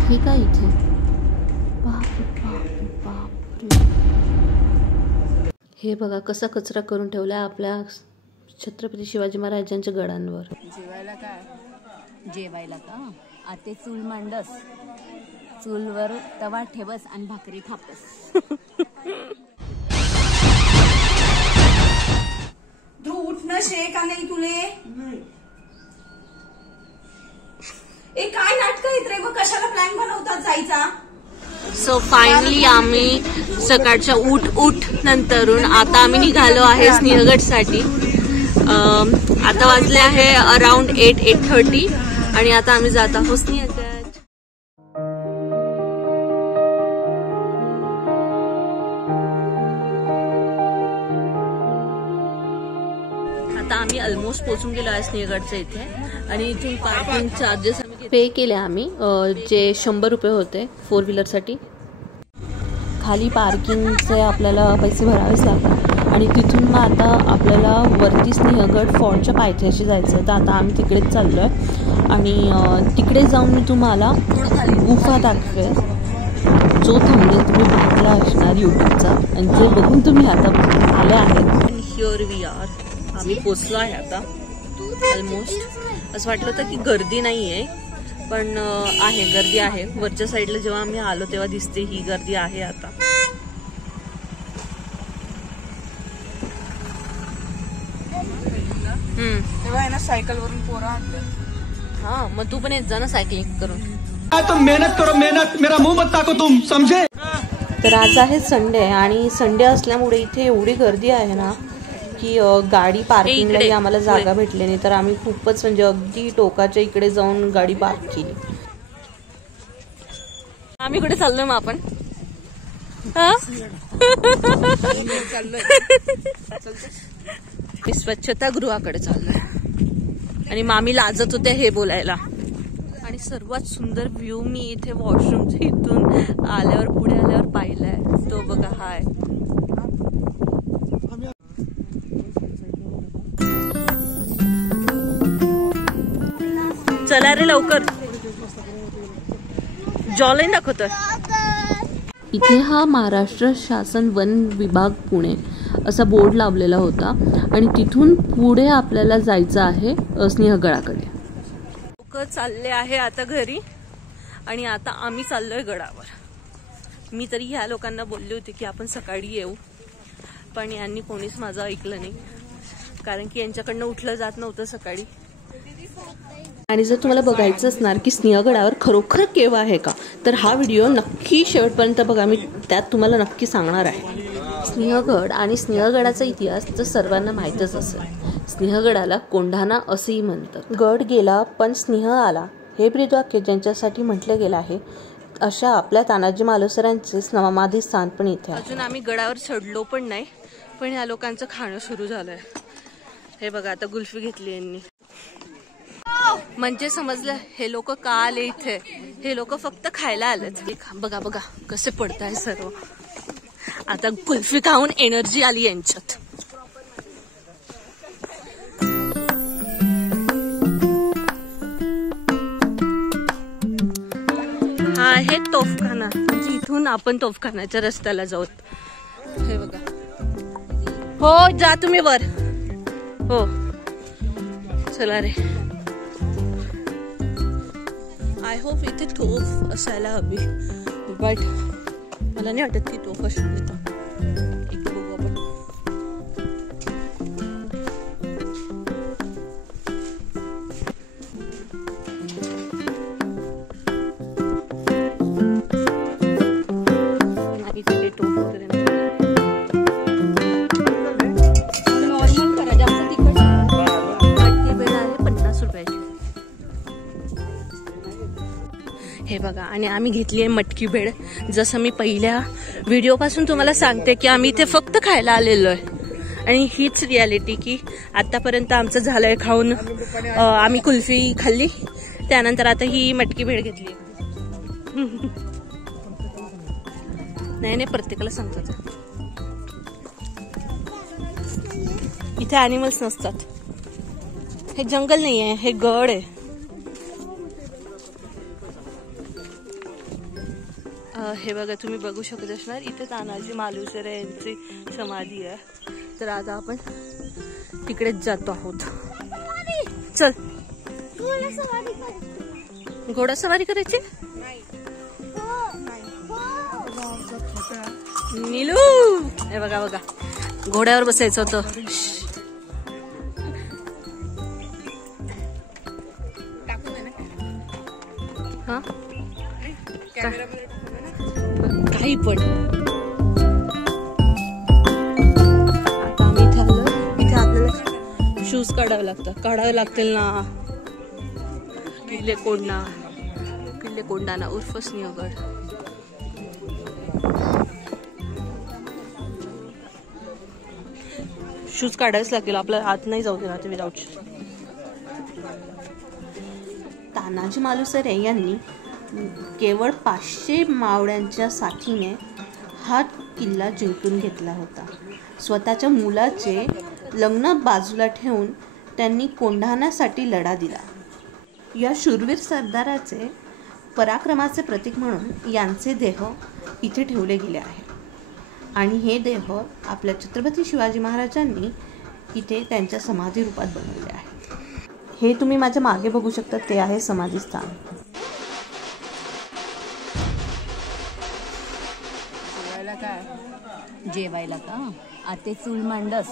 हे काय इथे? बापरे बापरे बापरे. हे बघा कसा कचरा करून ठेवला आपल्या छत्रपती शिवाजी महाराजांच्या गडांवर. जेवायला काय? जेवायला का? आते चूल मांडस, चूलवर तवा ठेवस आणि भाकरी थापस. तू उठणं शे का नाही तुले? ए काय नाटक आहेत रे? मग कशाला प्लॅन बनवतात जायचा? सो फायनली आम्ही सकाळच्या उठ नंतरून आता आम्ही निघालो आहे सिंहगडसाठी. आता वाजले आहे अराउंड 8:30 आणि आता आम्ही जात आहोत सिंहगड. आता आम्ही ऑलमोस्ट पोहोचून गेलो आहे सिंहगडच्या इथे आणि इथून पार्किंग चार्जेस पे केले आम्ही, जे 100 रुपये होते 4 व्हीलरसाठी. खाली पार्किंगचे आपल्याला पैसे भरावेच लागतात आणि तिथून मग आता आपल्याला वरती सिंहगड फोर्टच्या पायथ्याशी जायचं. तर आता आम्ही तिकडेच चाललो आहे आणि तिकडे जाऊन मी तुम्हाला गुफा दाखवेल, जो थंबनेल तुम्ही बघितला असणार यूट्यूबचा आणि जे बघून तुम्ही आता आले आहेत. Here we are. आम्ही पोचलो आहे आता ऑलमोस्ट. असं वाटलं होतं की गर्दी नाही आहे, पण आहे, गर्दी आहे. वरच्या साईडला जेव्हा आम्ही आलो तेव्हा दिसते ही गर्दी आहे आता. तेव्हा आहे ना सायकल वरून पोरं आणलं. हा, मग तू पण येत जा ना सायकलिंग करून. तुम मेहनत करो मेहनत, मेरा मुंह मत ताको तुम, समझे? तर आज आहे संडे आणि संडे असल्यामुळे इथे एवढी गर्दी आहे ना की गाडी पार्किंगलाही आम्हाला जागा भेटली नाही. तर आम्ही खूपच म्हणजे अगदी टोकाच्या इकडे जाऊन गाडी पार्क केली. आम्ही कुठे चाललोय मग आपण? स्वच्छता गृहाकडे चाललोय आणि मामी लाजत होत्या हे बोलायला. आणि सर्वात सुंदर व्ह्यू मी इथे वॉशरूमच्या इथून आल्यावर पुढे आल्यावर पाहिलाय, तो बघा हाय. चला रे लवकर, जॉलाईन दाखवतोय. इथे हा महाराष्ट्र शासन वन विभाग पुणे असा बोर्ड लावलेला होता आणि तिथून पुढे आपल्याला जायचं आहे सिंहगडाकडे. लोक चालले आहे आता घरी आणि आता आम्ही चाललोय गडावर. मी तरी ह्या लोकांना बोलले होते की आपण सकाळी येऊ, पण यांनी कोणीच माझं ऐकलं नाही, कारण की यांच्याकडनं उठलं जात नव्हतं सकाळी. आणि जर तुम्हाला बघायचं असणार की सिंहगडावर खरोखर केव्हा आहे का, तर हा व्हिडिओ नक्की शेवटपर्यंत बघा. मी त्यात तुम्हाला नक्की सांगणार आहे. सिंहगड आणि सिंहगडाचा इतिहास तर सर्वांना माहीतच असेल. सिंहगडाला कोंढाणा असेही म्हणतात. गड गेला पण सिंह आला हे ब्रीदवाक्य ज्यांच्यासाठी म्हटलं गेलं आहे, अशा आपल्या तानाजी मालुसरांचे समाधी स्थान पण इथे. अजून आम्ही गडावर चढलो पण नाही, पण ह्या लोकांचं खाणं सुरू झालंय. हे बघा, आता कुल्फी घेतली यांनी. म्हणजे समजलं हे लोक का आले इथे. हे लोक फक्त खायला आलेत. बघा बघा कसे पडताय सर्व. आता कुल्फी खाऊन एनर्जी आली यांच्यात. हा आहे तोफखाना, म्हणजे इथून आपण तोफखान्याच्या रस्त्याला जाऊ. हे बघा. हो जा तुम्ही वर. हो चला रे. आय होप इथे तोफ असायला हवी, बट मला नाही वाटत की तोफ असणार इथं. एकदा बघू आपण. नाही तिथे तोफ वगैरे नाही. नॉर्मल करा, जास्त तिखट. मटकी भेळ आहे 50 रुपयाची. हे बघा, आणि आम्ही घेतली आहे मटकी भेळ. जसं मी पहिल्या व्हिडिओपासून तुम्हाला सांगते की आम्ही इथे फक्त खायला आलेलो आहे आणि हीच रियालिटी की आतापर्यंत आमचं झालंय खाऊन. आम्ही कुल्फी खाल्ली, त्यानंतर आता ही मटकी भेळ घेतली. नाही नाही, प्रत्येकाला सांगतात इथे ॲनिमल्स नसतात. हे जंगल नाही आहे, हे गड आहे. हे बघा, तुम्ही बघू शकत असणार इथे तानाजी मालुसरे यांची समाधी आहे. तर आता आपण तिकडेच जातो आहोत. चल, घोडासवारी करायची. नीलू, हे बघा बघा, घोड्यावर बसायचं होतं. हा, काही पण. आता आम्ही इथे आलो. इथे आपल्याला शूज काढावे लागतील ना. किल्ले कोंडाणा उर्फ सिंहगड. शूज काढावेच लागतील, आपल्याला आत नाही जाऊ देणार विदाउट शूज. तानाजी मालुसरे यांनी केवळ 500 मावळ्यांच्या साथीने हा किल्ला जिंकून घेतला होता. स्वतःच्या मुलाचे लग्न बाजूला ठेवून त्यांनी कोंढाण्यासाठी लढा दिला. या शूरवीर सरदाराचे पराक्रमाचे प्रतीक म्हणून यांचे देह इथे ठेवले गेले आहे. आणि हे देह आपल्या छत्रपती शिवाजी महाराजांनी इथे त्यांच्या समाधी रूपात बनवले आहे. हे तुम्ही माझ्या मागे बघू शकता, ते आहे समाधी स्थान. जेवायला का आते चूल मांडस,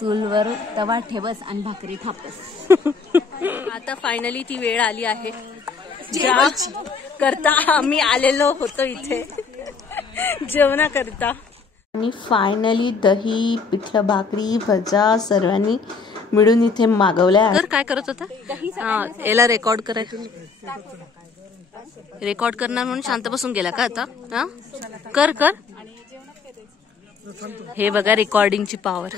चूलवर तवा ठेवस आणि भाकरी थापस. आता फायनली ती वेळ आली आहे ज्या करता आम्ही आलेलो होतो इथे जेवणा करता. आणि फायनली दही, पिठलं भाकरी, भजा सर्वांनी मिळून इथे मागवल्या. तर काय करत होता? याला रेकॉर्ड करायचं. रेकॉर्ड करणार म्हणून शांत बसून गेला का आता? हा, कर कर. हे बघा रेकॉर्डिंगची पॉवर.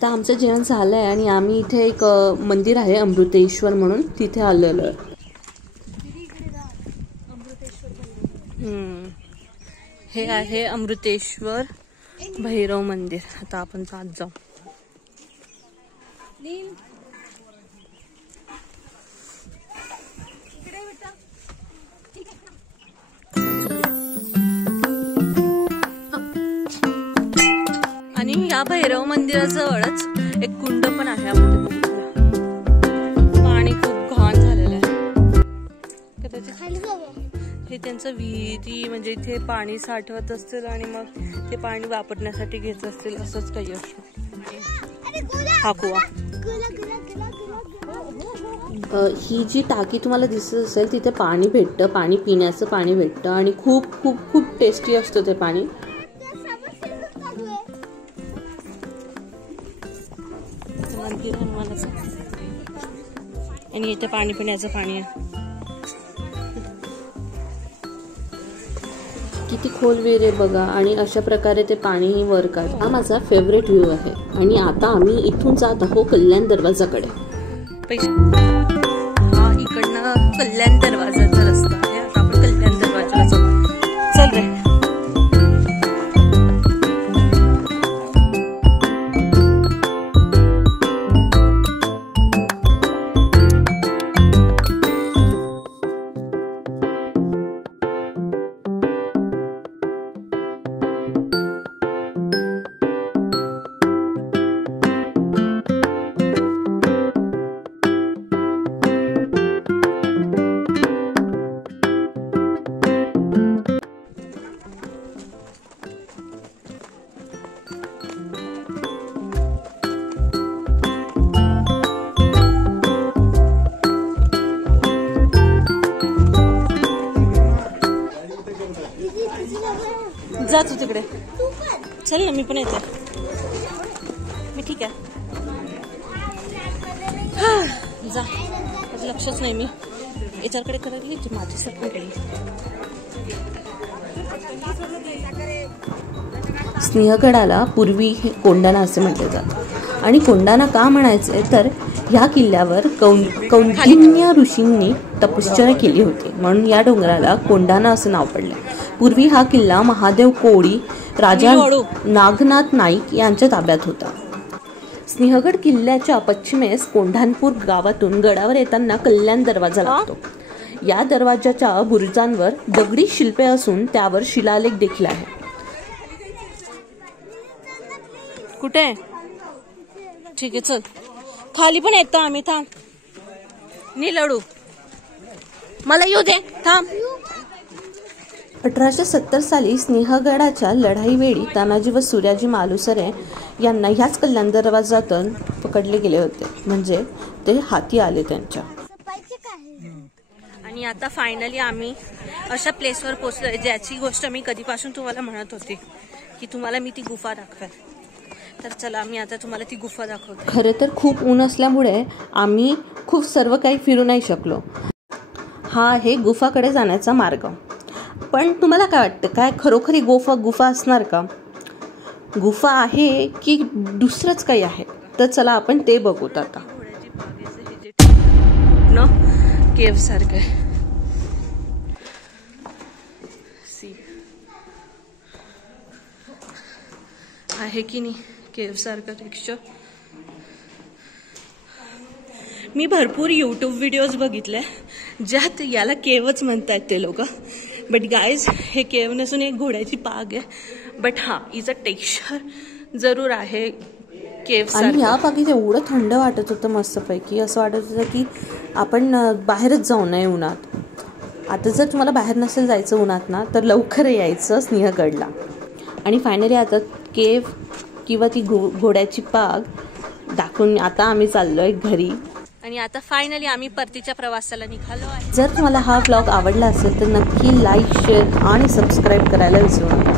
तर आमचं जेवण झालंय आणि आम्ही इथे एक मंदिर आहे अमृतेश्वर म्हणून, तिथे आलेलो. हे आहे अमृतेश्वर भैरव मंदिर. आता आपण जात जाऊ. आणि या भैरव मंदिराजवळच एक कुंड पण आहे. आपण पाणी खूप घाण झालेलं आहे. हे त्यांचं विहिरी म्हणजे इथे पाणी साठवत असतील आणि मग ते पाणी वापरण्यासाठी घेत असतील, असंच काही असतं. हा कुवा. ही जी टाकी तुम्हाला दिसत असेल तिथे पाणी भेटतं, पाणी पिण्याचं पाणी भेटतं आणि खूप खूप खूप टेस्टी असतं ते पाणी. आणि इथे पाणी पिण्याचं पाणी आहे. किती खोल विहीर आहे बघा. आणि अशा प्रकारे ते पाणीही वर काढतं. हा माझा फेवरेट व्ह्यू आहे. आणि आता आम्ही इथून जात आहोत कल्याण दरवाजाकडे. हा इकडनं कल्याण दरवाजाचा रस्ता आहे. आता आपण कल्याण दरवाजाला जाऊ. चल रे. जातो तिकडे. चल ना, मी पण येते. मी ठीक आहे. जा. लक्षच नाही मी याच्याकडे करायला की माझी सरकारकडे. सिंहगडाला पूर्वी हे कोंढाणा असे म्हटले जात. आणि कोंढाणा का म्हणायचे तर ह्या किल्ल्यावर कौंडिन्य ऋषींनी तपश्चर्या केली होती, म्हणून या डोंगराला कोंढाणा असं नाव पडले. पूर्वी हा किल्ला महादेव कोळी राजा नागनाथ नाईक यांच्या ताब्यात होता. सिंहगड किल्ल्याच्या पश्चिमेस कोंढाणपूर गावातून गडावर येताना कल्याण दरवाजा लागतो. या दरवाजाच्या बुरुजांवर दगडी शिल्पे असून त्यावर शिलालेख देखील आहे. कुठे? ठीक आहे, चल खाली पण येतो आम्ही. थांब, नी लढू, मला येऊ दे, थांब. 1870 साली सिंहगडाच्या लढाईवेळी तानाजी व सूर्याजी मालुसरे यांना ह्याच कल्याण दरवाजातून पकडले गेले होते, म्हणजे ते हाती आले त्यांच्या. आणि आता फायनली आम्ही अशा प्लेसवर पोहोचलोय ज्याची गोष्ट मी कधीपासून तुम्हाला म्हणत होती की तुम्हाला मी ती गुफा दाखवेल. तर चला आम्ही आता तुम्हाला ती गुफा दाखवतो. खरे तर खूप ऊन असल्यामुळे आम्ही खूप सर्व काही फिरू नाही शकलो. हा आहे गुफाकडे जाण्याचा मार्ग. पण तुम्हाला काय वाटतं, काय खरोखरी गुफा असणार का? गुफा आहे की दुसरंच काही आहे? तर चला आपण ते बघूत आता. केव्ह सारखं आहे की नाही, केव्ह सारखं टेक्स्चर. मी भरपूर यूट्यूब व्हिडिओज बघितले ज्यात याला केव्हच म्हणतात ते लोक. बट गाईज, हे केव्ह नसून एक घोड्याची पाग आहे. बट हा, हिचं टेक्स्चर जरूर आहे केव्ह. आणि ह्या पागीत एवढं थंड वाटत होतं मस्तपैकी. असं वाटत होतं की आपण बाहेरच जाऊ नये उन्हात. आता जर तुम्हाला बाहेर नसेल जायचं उन्हात ना, तर लवकर यायचं सिंहगडला. आणि फायनली आता केव्ह किंवा ती घोड्याची पाग दाखवून आता आम्ही चाललोय घरी. आणि आता फायनली आम्ही परतीच्या प्रवासाला निघालो आहे. जर तुम्हाला हा व्लॉग आवडला असेल तर नक्की लाईक, शेअर आणि सबस्क्राईब करायला विसरू नका.